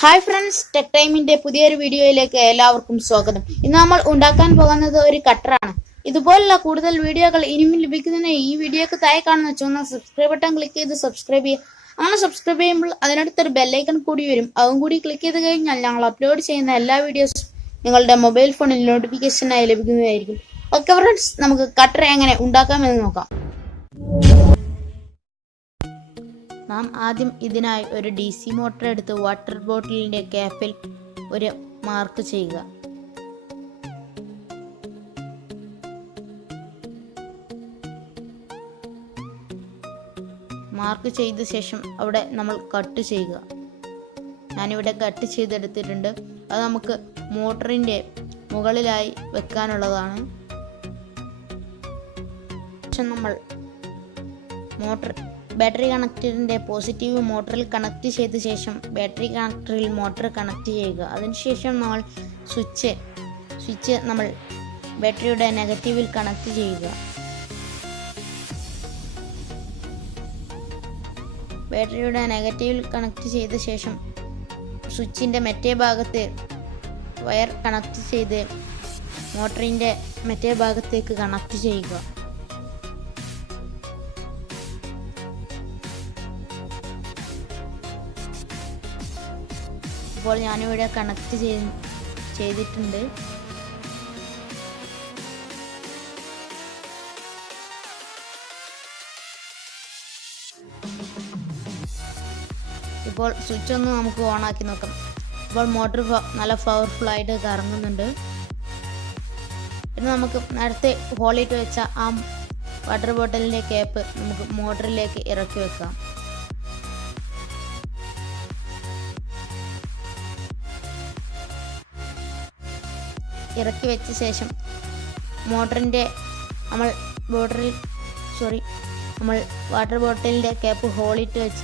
Hi friends, tech ടൈമിന്റെ പുതിയൊരു വീഡിയോയിലേക്ക് എല്ലാവർക്കും സ്വാഗതം. ഇന്ന് നമ്മൾ ഉണ്ടാക്കാൻ പോകുന്നത് ഒരു കട്ടറാണ്. ഇതുപോലുള്ള കൂടുതൽ വീഡിയോകൾ ഇനിയും ലഭിക്കുന്നതിന് ഈ വീഡിയോക്ക് താഴെ കാണുന്ന ചുവന്ന സബ്സ്ക്രൈബ് ബട്ടൺ ക്ലിക്ക് ചെയ്ത് സബ്സ്ക്രൈബ് ചെയ്യുക. അങ്ങനെ സബ്സ്ക്രൈബ് ചെയ്യുമ്പോൾ അതിനടുത്തൊരു ബെല്ലൈക്കൺ കൂടി വരും. അതും കൂടി ക്ലിക്ക് ചെയ്ത് കഴിഞ്ഞാൽ ഞങ്ങൾ അപ്ലോഡ് ചെയ്യുന്ന എല്ലാ വീഡിയോസും നിങ്ങളുടെ മൊബൈൽ ഫോണിൽ നോട്ടിഫിക്കേഷനായി ലഭിക്കുന്നതായിരിക്കും. ഓക്കെ ഫ്രണ്ട്സ്, നമുക്ക് കട്ടർ എങ്ങനെ ഉണ്ടാക്കാമെന്ന് നോക്കാം. നാം ആദ്യം ഇതിനായി ഒരു DC മോട്ടർ എടുത്ത് വാട്ടർ ബോട്ടിലിന്റെ ക്യാപ്പിൽ ഒരു മാർക്ക് ചെയ്യുക. മാർക്ക് ചെയ്ത ശേഷം അവിടെ നമ്മൾ കട്ട് ചെയ്യുക. ഞാനിവിടെ കട്ട് ചെയ്തെടുത്തിട്ടുണ്ട്. അത് നമുക്ക് മോട്ടറിന്റെ മുകളിലായി വെക്കാനുള്ളതാണ്. ശേഷം നമ്മൾ ബാറ്ററി കണക്ടറിന്റെ പോസിറ്റീവ് മോട്ടറിൽ കണക്ട് ചെയ്ത ശേഷം ബാറ്ററി കണക്ടറിൽ മോട്ടർ കണക്ട് ചെയ്യുക. അതിനുശേഷം നമ്മൾ സ്വിച്ച് നമ്മൾ ബാറ്ററിയുടെ നെഗറ്റീവിൽ കണക്ട് ചെയ്യുക. ബാറ്ററിയുടെ നെഗറ്റീവിൽ കണക്ട് ചെയ്ത ശേഷം സ്വിച്ചിന്റെ മറ്റേ ഭാഗത്ത് വയർ കണക്ട് ചെയ്ത് മോട്ടറിന്റെ മറ്റേ ഭാഗത്തേക്ക് കണക്ട് ചെയ്യുക. ഇപ്പോൾ ഞാനിവിടെ കണക്ട് ചെയ്തിട്ടുണ്ട്. ഇപ്പോൾ സ്വിച്ച് ഒന്ന് നമുക്ക് ഓൺ ആക്കി നോക്കാം. ഇപ്പോൾ മോട്ടർ നല്ല പവർഫുൾ ആയിട്ട് കറങ്ങുന്നുണ്ട്. ഇനി നമുക്ക് നേരത്തെ ഹോളിട്ട് വെച്ച ആ വാട്ടർ ബോട്ടിലിന്റെ ക്യാപ്പ് നമുക്ക് മോട്ടറിലേക്ക് ഇറക്കി വെക്കാം. ഇറക്കി വെച്ച ശേഷം നമ്മൾ വാട്ടർ ബോട്ടിലിന്റെ ക്യാപ്പ് ഹോളിട്ട് വെച്ച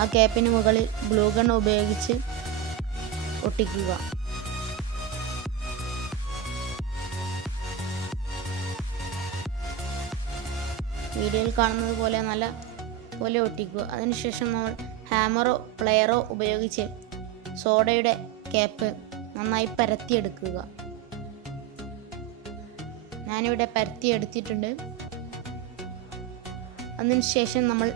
ആ ക്യാപ്പിന് മുകളിൽ ഗ്ലൂ ഗൺ ഉപയോഗിച്ച് ഒട്ടിക്കുക. വീഡിയോയിൽ കാണുന്നത് പോലെ നല്ല പോലെ ഒട്ടിക്കുക. അതിനുശേഷം നമ്മൾ ഹാമറോ പ്ലെയറോ ഉപയോഗിച്ച് സോഡയുടെ ക്യാപ്പ് നന്നായി പരത്തിയെടുക്കുക. ഞാനിവിടെ പരത്തിയെടുത്തിട്ടുണ്ട്. അതിനുശേഷം നമ്മൾ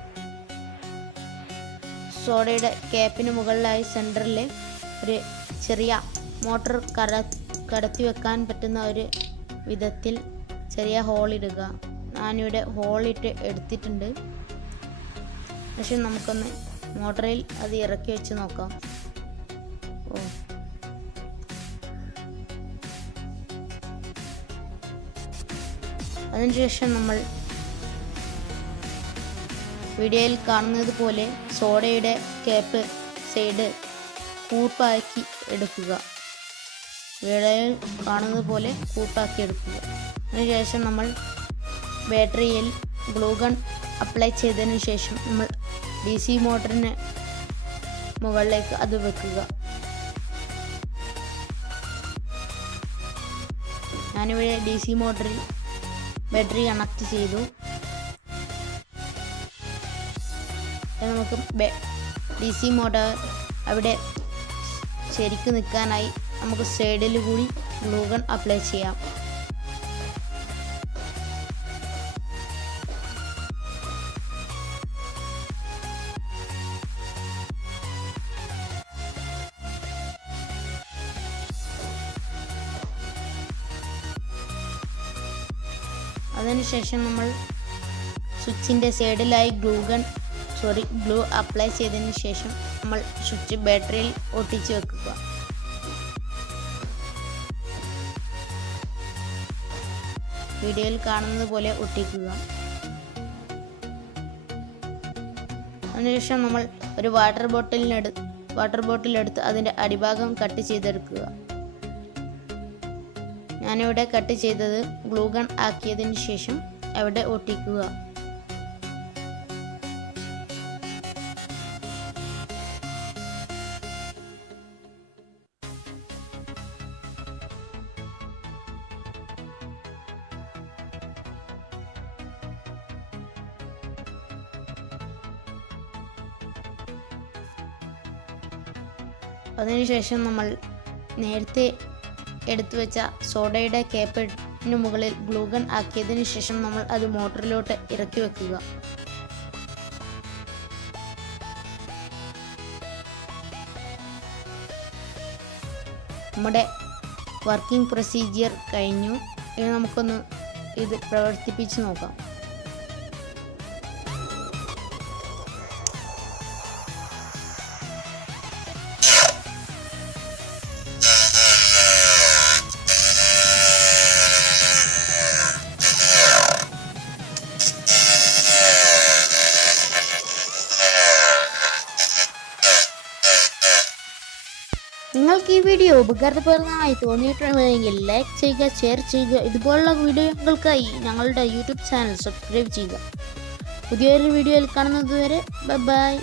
സോഡയുടെ ക്യാപ്പിന് മുകളിലായി സെൻറ്ററിൽ ഒരു ചെറിയ മോട്ടർ കടത്തി വെക്കാൻ പറ്റുന്ന ഒരു വിധത്തിൽ ചെറിയ ഹോളിടുക. ഞാനിവിടെ ഹോളിട്ട് എടുത്തിട്ടുണ്ട്. പക്ഷെ നമുക്കൊന്ന് മോട്ടറിൽ അത് ഇറക്കി വെച്ച് നോക്കാം. അതിനുശേഷം നമ്മൾ വീഡിയോയിൽ കാണുന്നത് പോലെ സോഡയുടെ ക്യാപ്പ് സൈഡ് കൂട്ടാക്കി എടുക്കുക. വീഡിയോയിൽ കാണുന്നത് പോലെ കൂട്ടാക്കി എടുക്കുക. അതിനുശേഷം നമ്മൾ ബാറ്ററിയിൽ ഗ്ലൂ ഗൺ അപ്ലൈ ചെയ്തതിന് ശേഷം നമ്മൾ DC മോട്ടറിന് മുകളിലേക്ക് അത് വെക്കുക. ഞാനിവിടെ DC മോട്ടറിൽ ബാറ്ററി കണക്ട് ചെയ്തു. നമുക്ക് DC മോട്ടർ അവിടെ ശരിക്ക് നിൽക്കാനായി നമുക്ക് സൈഡിൽ കൂടി ഗ്ലൂ ഗൺ അപ്ലൈ ചെയ്യാം. അതിനുശേഷം നമ്മൾ സ്വിച്ചിൻ്റെ സൈഡിലായി ഗ്ലൂ അപ്ലൈ ചെയ്തതിന് ശേഷം നമ്മൾ സ്വിച്ച് ബാറ്ററിയിൽ ഒട്ടിച്ച് വെക്കുക. വീഡിയോയിൽ കാണുന്നത് പോലെ ഒട്ടിക്കുക. അതിനുശേഷം നമ്മൾ ഒരു വാട്ടർ ബോട്ടിൽ എടുത്ത് അതിൻ്റെ അടിഭാഗം കട്ട് ചെയ്തെടുക്കുക. ഞാനിവിടെ കട്ട് ചെയ്തത് ഗ്ലൂ ഗൺ ആക്കിയതിന് ശേഷം അവിടെ ഒട്ടിക്കുക. അതിനുശേഷം നമ്മൾ നേരത്തെ എടുത്തു വെച്ച സോഡയുടെ ക്യാപ്പിന് മുകളിൽ ഗ്ലൂഗൺ ആക്കിയതിനു ശേഷം നമ്മൾ അത് മോട്ടറിലോട്ട് ഇറക്കി വെക്കുക. നമ്മുടെ വർക്കിംഗ് പ്രൊസീജിയർ കഴിഞ്ഞു. ഇനി നമുക്കൊന്ന് ഇത് പ്രവർത്തിപ്പിച്ച് നോക്കാം. നിങ്ങൾക്ക് ഈ വീഡിയോ ഉപകാരപ്രദമായി തോന്നിയിട്ടുണ്ടെങ്കിൽ ലൈക്ക് ചെയ്യുക, ഷെയർ ചെയ്യുക. ഇതുപോലുള്ള വീഡിയോകൾക്കായി ഞങ്ങളുടെ യൂട്യൂബ് ചാനൽ സബ്സ്ക്രൈബ് ചെയ്യുക. പുതിയൊരു വീഡിയോയിൽ കാണുന്നതുവരെ ബൈ.